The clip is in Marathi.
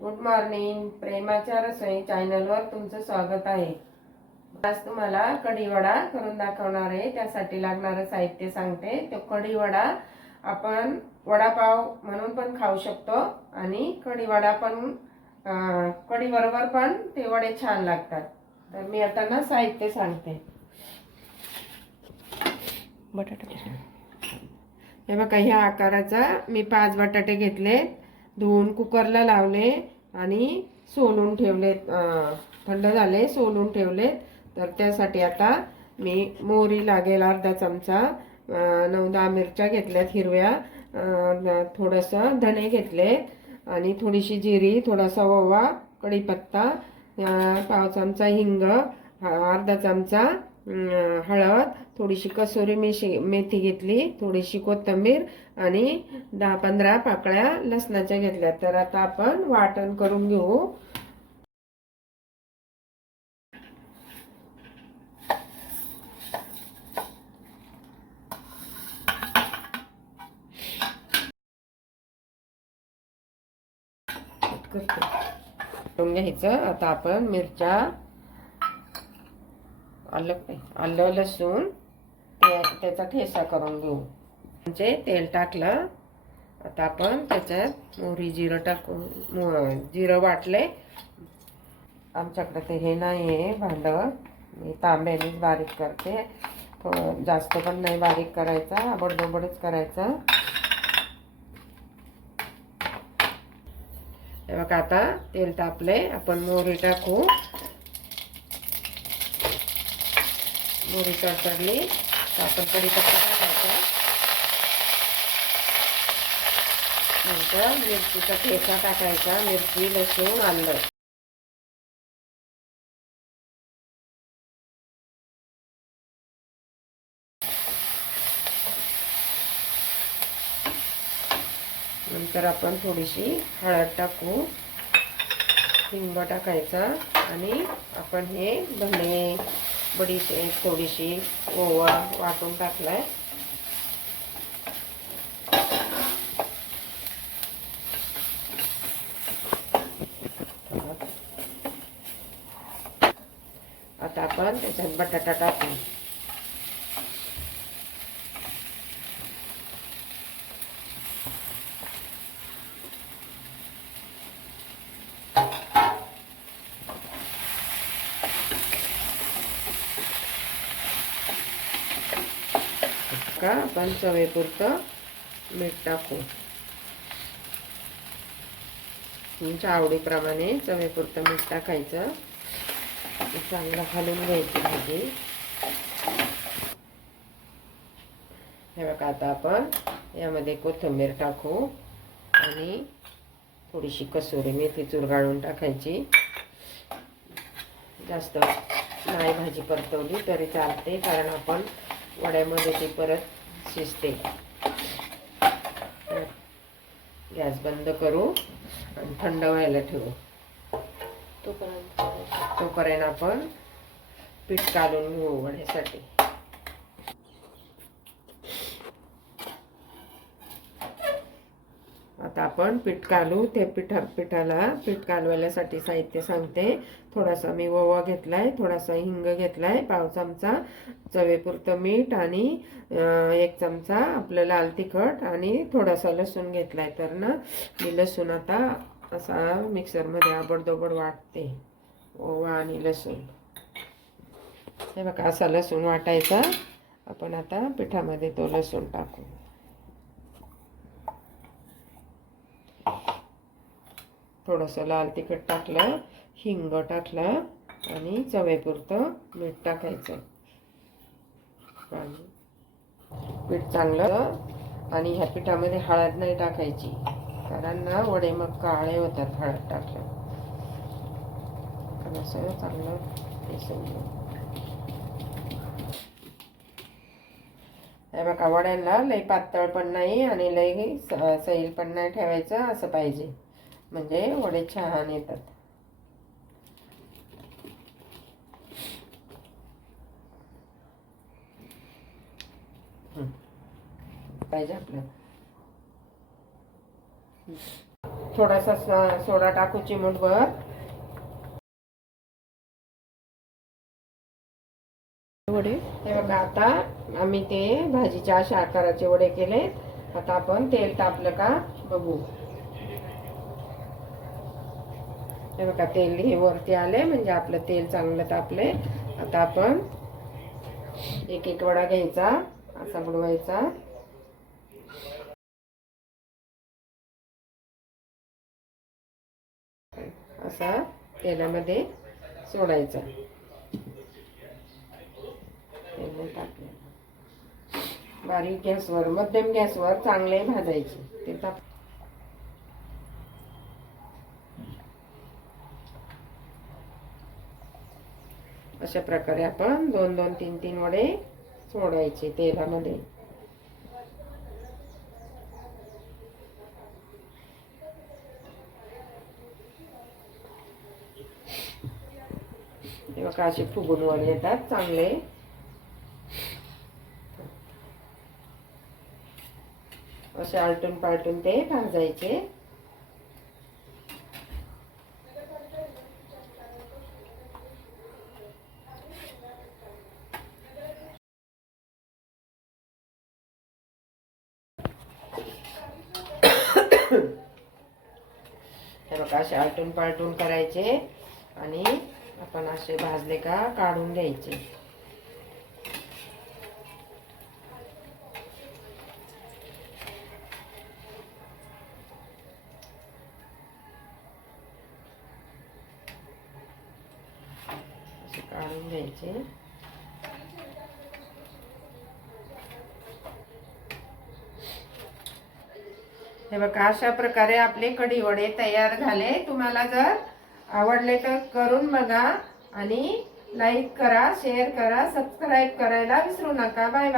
Good morning. प्रेमाच्या रसोई चॅनलवर तुमचं स्वागत आहे. आज तुम्हाला कढीवडा करून दाखवणार आहे. त्यासाठी लागणारं साहित्य सांगते. तो कढीवडा आपण वडापाव म्हणून पण खाऊ शकतो आणि कढीवडा पण कढी बरोबर पण ते वडे छान लागतात. तर मी आता ना साहित्य सांगते. बटाटा हे बघा, ह्या आकाराचा मी 5 बटाटे घेतले, धुवून कुकरला लावले आणि सोलून ठेवले. थंड झाले, सोलून ठेवले. तर त्यासाठी आता मी मोहरी लागेल अर्धा चमचा, 9-10 मिरच्या घेतल्यात हिरव्या, थोडंसं धणे घेतले आणि थोडीशी जिरी, थोडासा ओवा, कढीपत्ता, पाव चमचा हिंग, अर्धा चमचा हळद, थोडीशी कसुरी मेथी घेतली, थोडीशी कोथिंबीर आणि 10-15 पाकळ्या लसणाच्या घेतल्या. तर आता आपण वाटण करून घेऊ. करून घ्यायचं. आता आपण मिरच्या, आलं लसूण त्याचा ठेचा करून घेऊ. म्हणजे तेल टाकलं. आता आपण त्याच्यात मोहरी जिरं टाकून, जिरं वाटले. आमच्याकडे ते हे नाही आहे भांडं, मी तांब्यानेच बारीक करते. थोडं जास्त पण नाही बारीक करायचा, आबडधोबडच करायचा. हे बघा, आता तेल तापले. आपण मोहरी टाकू. मोहरी तडतडली तर आपण कढीपत्ता टाकायचा. नंतर मिरचीचा ठेचा टाकायचा, मिरची, लसूण, आलं. नंतर आपण थोडीशी हळद टाकू, हिंग टाकायचा आणि आपण हे धणे, बडीशेप, थोडीशी ओवा वाटून टाकलाय. आता आपण त्याच्यात बटाटा टाकू. का आपण चवीपुरतं मीठ टाकू. तुमच्या आवडीप्रमाणे चवीपुरतं मीठ टाकायचं. चांगलं हलवून घ्यायची भाजी. हे बघा, आता आपण यामध्ये कोथिंबीर टाकू आणि थोडीशी कसुरी मेथी चुरगाळून टाकायची. जास्त नाही भाजी परतवली तरी चालते, कारण आपण वड्यामध्ये ती परत शिजते. गॅस बंद करू आणि थंड व्हायला ठेवू. तोपर्यंत आपण पीठ काढून घेऊ वड्यासाठी. आता आपण पीठ काढू. ते पिठाला पीठ कालवण्यासाठी साहित्य सांगते. थोडासा मी ओवा घेतलाय, थोडासा हिंग घेतलाय, पाव चमचा चवीपुरतं मीठ आणि 1 चमचा आपलं लाल तिखट आणि थोडासा लसूण घेतलाय. तर ना मी लसूण आता असा मिक्सरमध्ये आबडधोबड वाटते. ओवा आणि लसूण, हे बघा, असा लसूण वाटायचा. आपण आता पिठामध्ये तो लसूण टाकू. थोडंसं लाल तिखट टाकलं, हिंग टाकलं आणि चवीपुरतं मीठ टाकायचं. पीठ चांगलं. आणि ह्या पिठामध्ये हळद नाही टाकायची, कारण ना वडे मग काळे होतात हळद टाकलं. असं चांगलं मिसळून घेऊ. हे बघा, वड्यांना लई पातळ पण नाही आणि लई सैल पण नाही ठेवायचं. असं पाहिजे, म्हणजे वडे छान येतात. पाहिजे आपलं. थोडासा सोडा टाकू चिमूटभर. वडे हे बघा, आता आम्ही ते भाजीच्या अशा आकाराचे वडे केले. आता आपण तेल तापलं का बघू. हे बघा, तेल हे वरती आले म्हणजे आपलं तेल चांगलं तापले. आता आपण एक एक वडा घ्यायचा, असा बुडवायचा. असा तेलामध्ये सोडायचा. बारीक गॅसवर, मध्यम गॅसवर चांगले भाजायचे. ते ताप अशा प्रकारे आपण 2-2, 3-3 वडे सोडायचे तेलामध्ये. हे बघा, असे फुगून वर येतात चांगले. असे आलटून पालटून ते भाजायचे. हे बघा, असे आलटून पालटून करायचे आणि आपण असे भाजले का काढून घ्यायचे. असे काढून घ्यायचे. हे बघा, अशा प्रकारे आपले कढी वडे तयार झाले. तुम्हाला जर आवडले तर करून बघा आणि लाईक करा, शेअर करा, सबस्क्राईब करायला विसरू नका. Bye bye.